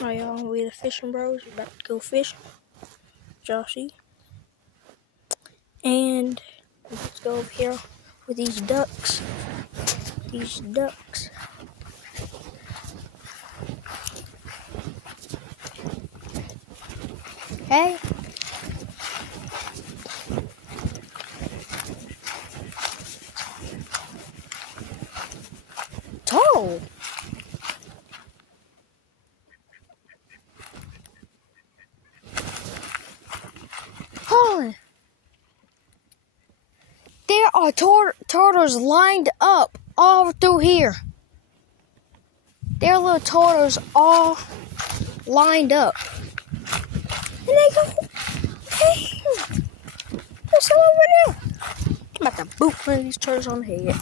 Alright, y'all, we the fishing bros. We're about to go fishing. Joshy. And let's go over here with these ducks. Hey. Turtle. Holland. There are turtles lined up all through here. There are little turtles all lined up. And they go, hey, there's some over there. I'm about to boot one of these turtles on the head.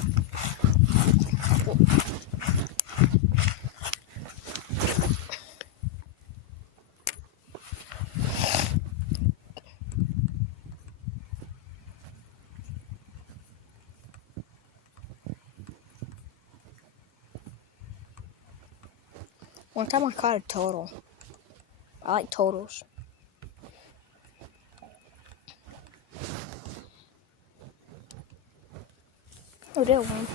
One time I caught a turtle. I like turtles. Oh, there one.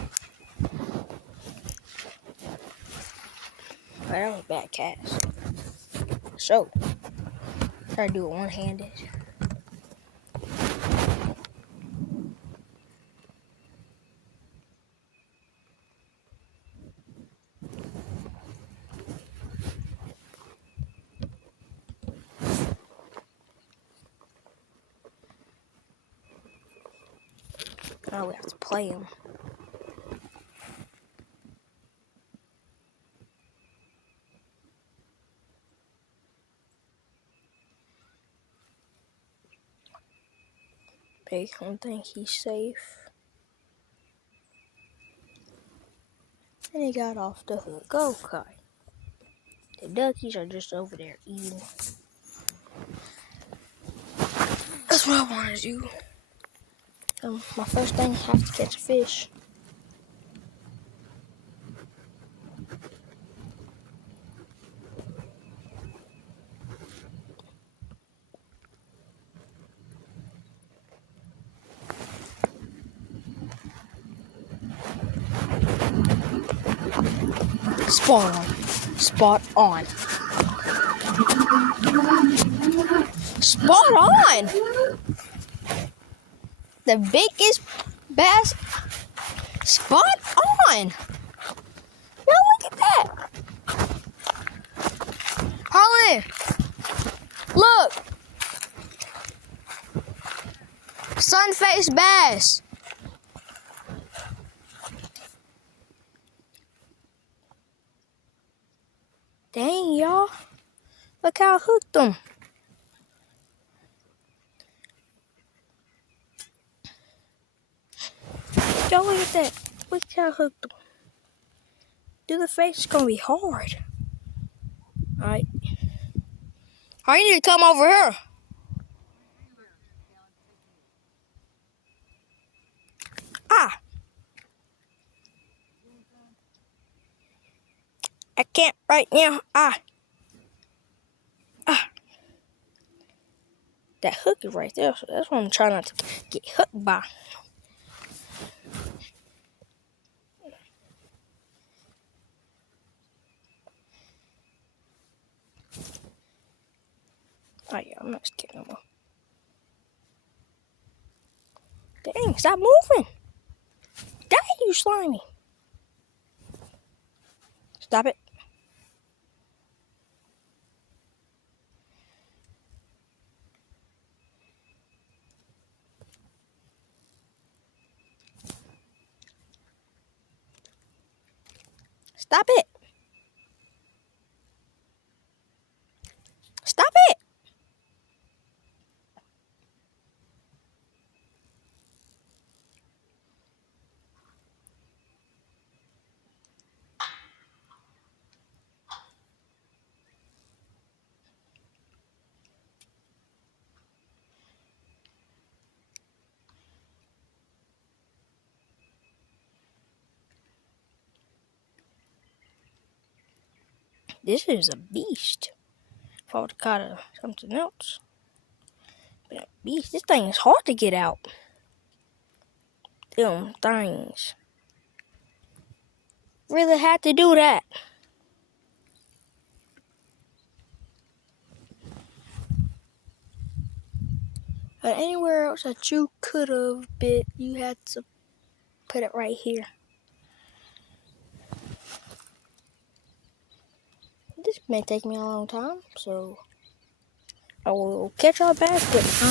Oh, that was a bad cast. So, try to do it one-handed. Now we have to play him. They don't think he's safe. And he got off the hook. Okay. The duckies are just over there eating. That's what I want to do. My first thing, I have to catch a fish. Spot on. Spot on. Spot on! The biggest bass. Spot on! Now look at that! Harlan! Look! Sun-faced bass. Dang, y'all. Look how I hooked them. Y'all, look at that. Look how I hooked them. Do the face is going to be hard. Alright. I need to come over here. Ah. I can't right now. Ah. That hook is right there, so that's what I'm trying not to get hooked by. Alright, yeah, I'm not scared no more. Dang, stop moving. Dang, you slimy. Stop it. Stop it. Stop it. This is a beast. If I would have caught something else. But a beast. This thing is hard to get out. Them things. Really had to do that. But anywhere else that you could have bit, you had to put it right here. This may take me a long time, so I will catch y'all back with